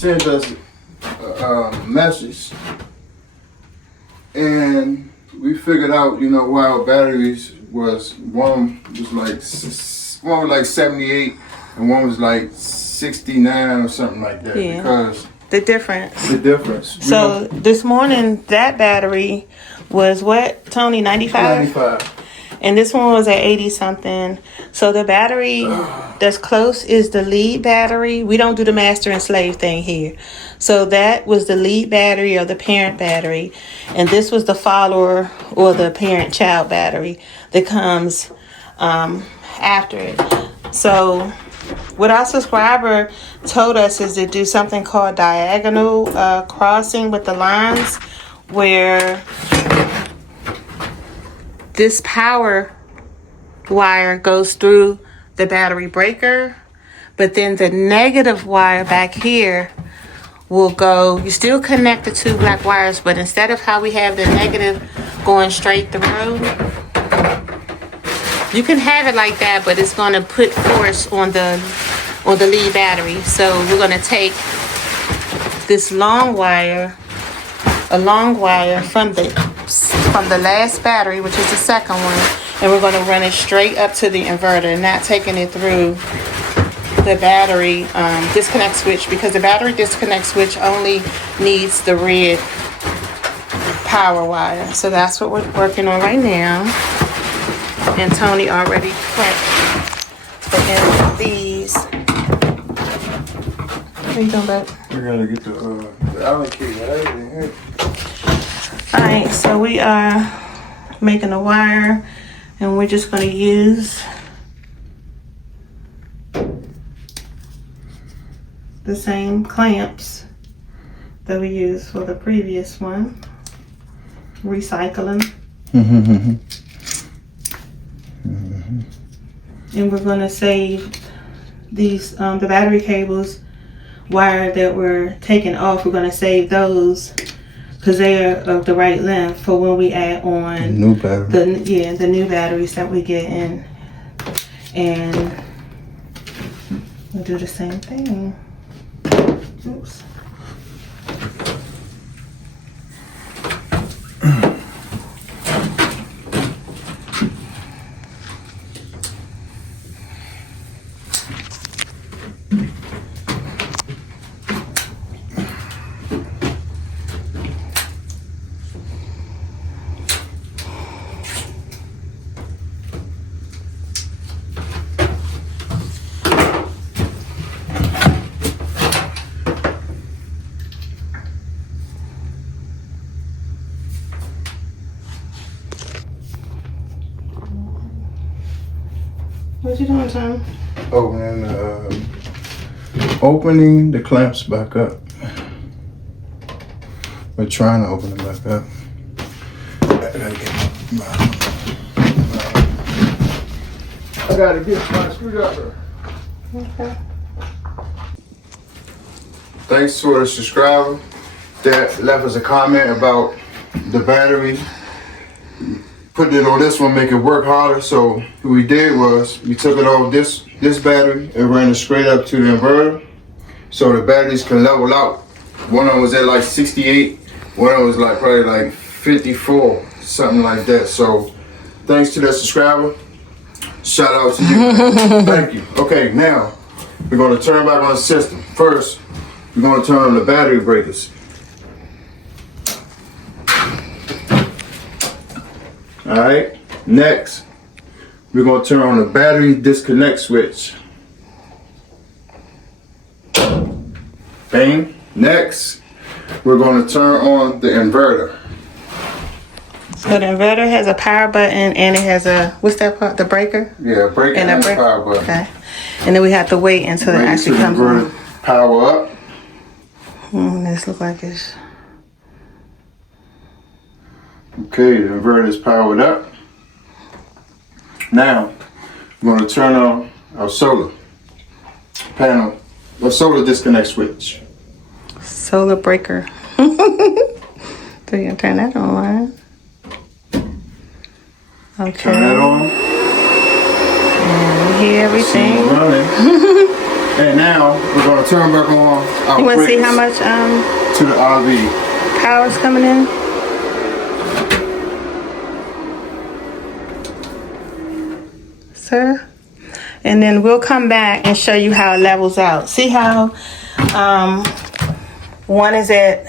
sent us a message, and we figured out, you know, why our batteries was one was like 78 and one was like 69 or something like that. Yeah. Because the difference. You So know, this morning, that battery was what, Tony, 95? 95. And this one was at 80 something. So the battery that's close is the lead battery. We don't do the master and slave thing here. So that was the lead battery or the parent battery. And this was the follower or the parent child battery that comes after it. So what our subscriber told us is to do something called diagonal crossing with the lines, where this power wire goes through the battery breaker, but then the negative wire back here will go, you still connect the two black wires, but instead of how we have the negative going straight through, you can have it like that, but it's going to put force on the lead battery. So we're going to take this long wire from the last battery, which is the second one, and we're going to run it straight up to the inverter, not taking it through the battery disconnect switch, because the battery disconnect switch only needs the red power wire. So that's what we're working on right now. And Tony already prepped the end of these. What are you doing, bud? We're gonna get the Allen key, right? Alright, so we are making a wire, and we're just going to use the same clamps that we used for the previous one. Recycling. And we're going to save these, the battery cables wire that were taken off. We're going to save those because they are of the right length for when we add on New battery. the new batteries that we get in, and we'll do the same thing. Oops. What you doing, Tom? Oh, and opening the clamps back up. We're trying to open them back up. I gotta get my screwdriver. Okay. Thanks to a subscriber that left us a comment about the battery. Putting it on this one make it work harder. So what we did was we took it off this battery and ran it straight up to the inverter, so the batteries can level out. One of them was at like 68, one of them was like probably like 54, something like that. So thanks to that subscriber, shout out to you. Thank you. Okay, now we're going to turn back on the system. First, we're going to turn on the battery breakers. Alright, next, we're going to turn on the battery disconnect switch. Bang. Next, we're going to turn on the inverter. So the inverter has a power button, and it has a, what's that part? The breaker? Yeah, breaker and a power button. Okay. And then we have to wait until it actually comes on. Power up. This looks like it's... Okay, the inverter is powered up. Now, we're going to turn on our solar panel, or solar disconnect switch. Solar breaker. So you can turn that on. Okay. Turn that on. And we hear everything. See it running. And now, we're going I'll turn back on. You want to see how much to the RV. power's coming in? Sir? And then we'll come back and show you how it levels out. See how one is at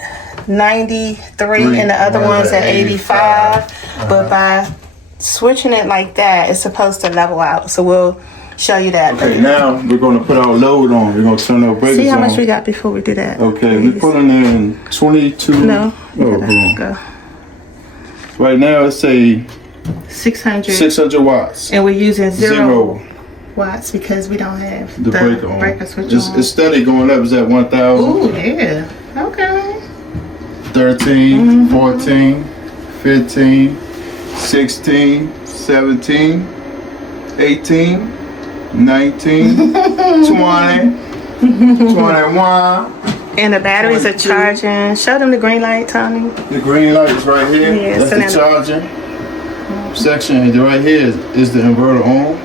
93 and the other one's at 85. But by switching it like that, it's supposed to level out. So we'll show you that. Okay, now we're going to put our load on. We're going to turn our breakers on. See how much we got before we do that. Okay, we're putting in 22. No. Oh, go. Right now it's a 600 watts. And we're using zero watts because we don't have the breaker switch on. It's steady going up. It's at 1,000. Ooh, yeah. Okay. 13, 14, 15, 16, 17, 18, 19, 20, 21. And the batteries are charging. Show them the green light, Tony. The green light is right here. Yeah, that's so the charging section. And right here is the inverter on.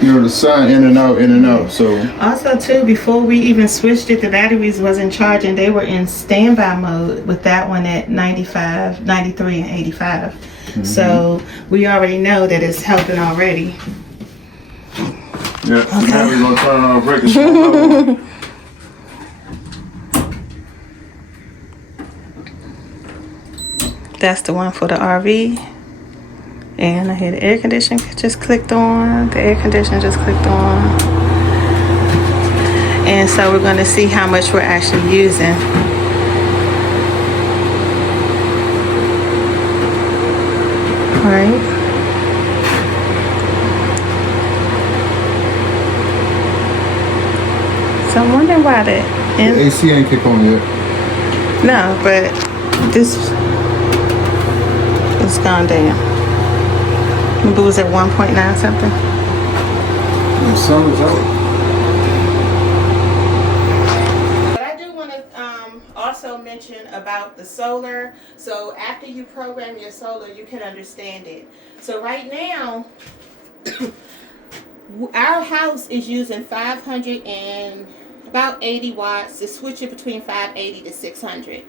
You know, the sun in and out, in and out. So also too, before we even switched it, the batteries wasn't charging. They were in standby mode with that one at 95, 93, and 85. So we already know that it's helping already. Yeah. Okay. Now we're gonna turn on our breakers. That's the one for the RV. And I hear the air conditioner just clicked on. The air conditioner just clicked on. And so we're going to see how much we're actually using. All right. So I'm wondering why the AC ain't kick on yet. No, but this is gone down. Maybe it was at 1.9 something. The sun is out. But I do want to also mention about the solar. So after you program your solar, you can understand it. So right now, our house is using 500 and about 80 watts to switch it between 580 to 600.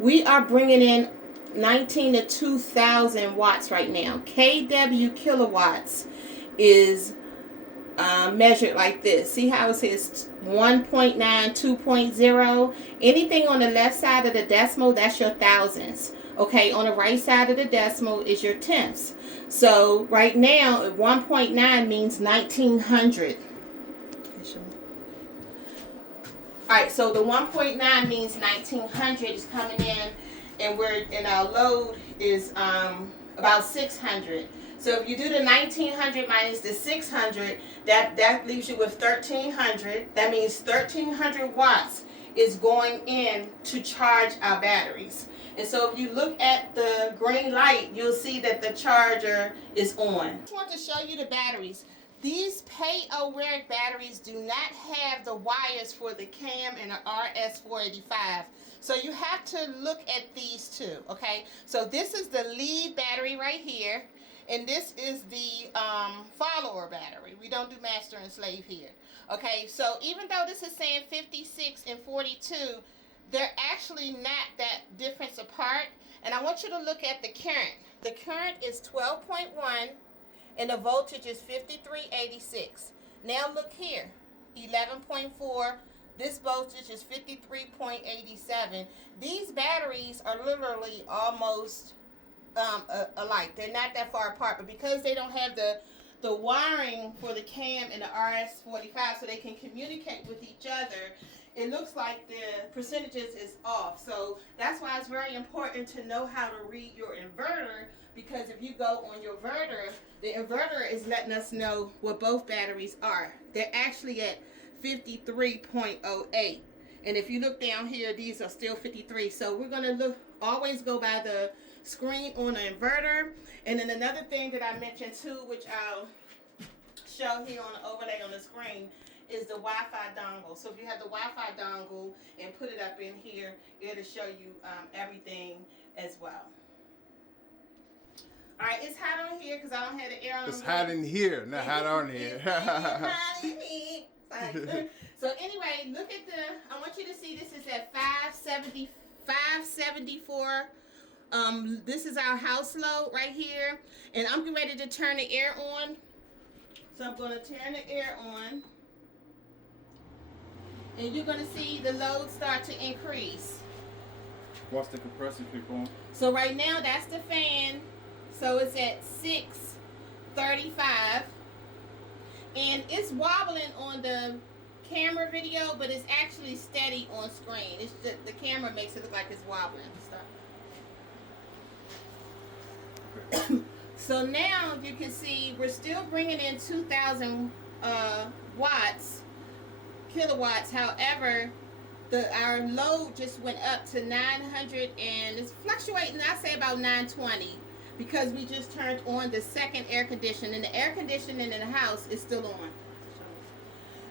We are bringing in 19 to 2,000 watts right now. kW kilowatts is measured like this. See how it says 1.9, 2.0? Anything on the left side of the decimal, that's your thousands. Okay, on the right side of the decimal is your tenths. So right now, 1.9 means 1900. Alright, so the 1.9 means 1900 is coming in. And our load is about 600. So if you do the 1900 minus the 600, that leaves you with 1300. That means 1300 watts is going in to charge our batteries. And so if you look at the green light, you'll see that the charger is on. I just want to show you the batteries. These P.O batteries do not have the wires for the CAM and the RS485. So you have to look at these two, okay? So this is the lead battery right here, and this is the follower battery. We don't do master and slave here, okay? So even though this is saying 56 and 42, they're actually not that difference apart. And I want you to look at the current. The current is 12.1, and the voltage is 5386. Now look here, 11.4. This voltage is 53.87. These batteries are literally almost alike. They're not that far apart, but because they don't have the wiring for the CAM and the RS45 so they can communicate with each other, it looks like the percentages is off. So that's why it's very important to know how to read your inverter, because if you go on your inverter, the inverter is letting us know what both batteries are. They're actually at 53.08. And if you look down here, these are still 53. So we're going to always go by the screen on the inverter. And then another thing that I mentioned too, which I'll show here on the overlay on the screen, is the Wi-Fi dongle. So if you have the Wi-Fi dongle and put it up in here, it'll show you everything as well. All right, it's hot on here because I don't have the air on. It's hot in here, not hot on here. Hot in here. So anyway, Okay, look at I want you to see this is at 574. This is our house load right here. And I'm getting ready to turn the air on. So I'm going to turn the air on. And you're going to see the load start to increase. What's the compressor kick on? So right now, that's the fan. So it's at 635. And it's wobbling on the camera video, but it's actually steady on screen. It's just, the camera makes it look like it's wobbling. Stop. So now you can see we're still bringing in 2,000 kilowatts. However, our load just went up to 900 and it's fluctuating. I say about 920 because we just turned on the second air conditioner, and the air conditioning in the house is still on.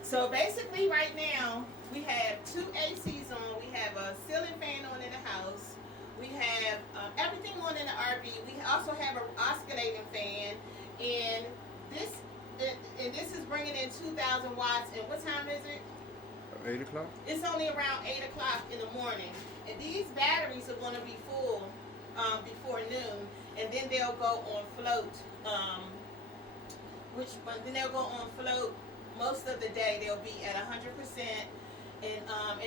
So basically right now we have 2 ACs on. We have a ceiling fan on in the house. We have everything on in the RV. We also have an oscillating fan, and this is bringing in 2,000 watts. And what time is it? 8 o'clock? It's only around 8 o'clock in the morning. And these batteries are going to be full before noon, and then they'll go on float. Then they'll go on float most of the day. They'll be at 100%. And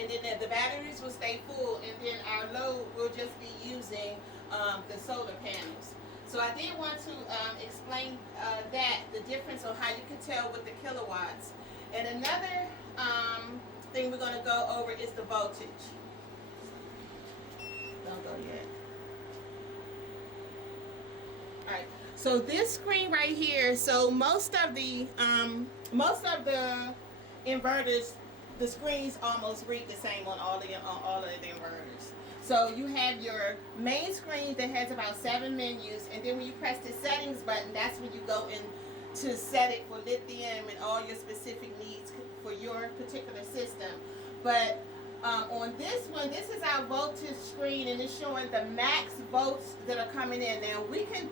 then the batteries will stay full, and then our load will just be using the solar panels. So I did want to explain the difference on how you can tell with the kilowatts. And another thing we're going to go over is the voltage. Don't go yet. All right. So this screen right here. So most of the inverters, the screens almost read the same on all of the inverters. So you have your main screen that has about 7 menus, and then when you press the settings button, that's when you go in to set it for lithium and all your specific needs for your particular system. But on this one, this is our voltage screen, and it's showing the max volts that are coming in. Now we can,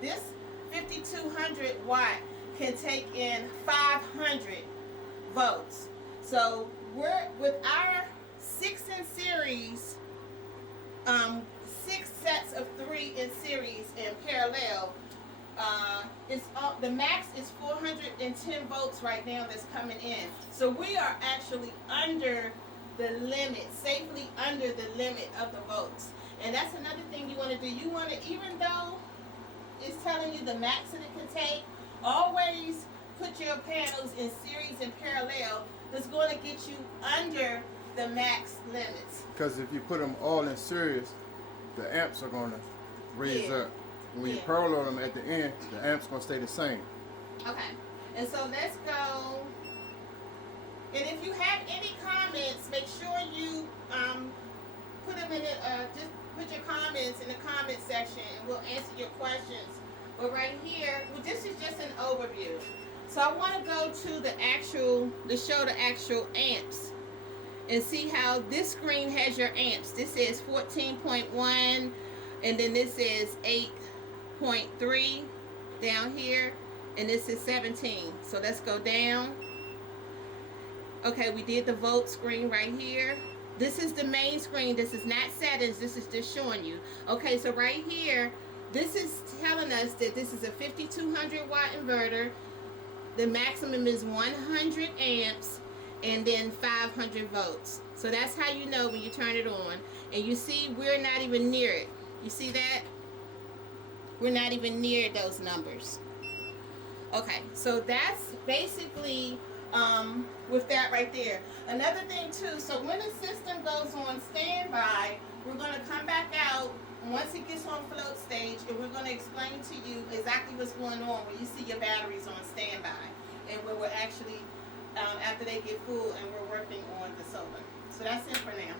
this 5200 watt can take in 500 volts. So we're with our 6 in series, 6 sets of 3 in series in parallel. The max is 410 volts right now that's coming in. So we are actually under the limit, safely under the limit of the volts. And that's another thing you want to do. You want to, even though it's telling you the max that it can take, always put your panels in series and parallel. That's going to get you under the max limits. Because if you put them all in series, the amps are going to raise up. When you parallel them at the end, the amps going to stay the same. Okay. And so let's go. And if you have any comments, make sure you put them in it. Just put your comments in the comment section, and we'll answer your questions. But right here, well, this is just an overview. So I want to go to to show the actual amps and see how this screen has your amps. This is 14.1, and then this is 8.3 down here, and this is 17. So let's go down. Okay, we did the volt screen right here. This is the main screen. This is not settings. This is just showing you. Okay, so right here, this is telling us that this is a 5200 watt inverter. The maximum is 100 amps and then 500 volts. So that's how you know when you turn it on. And you see we're not even near it. You see that? We're not even near those numbers. Okay, so that's basically with that right there. Another thing too, so when the system goes on standby, we're going to come back out once it gets on float stage, and we're going to explain to you exactly what's going on when you see your batteries on standby, and when we're actually after they get full and we're working on the solar. So that's it for now.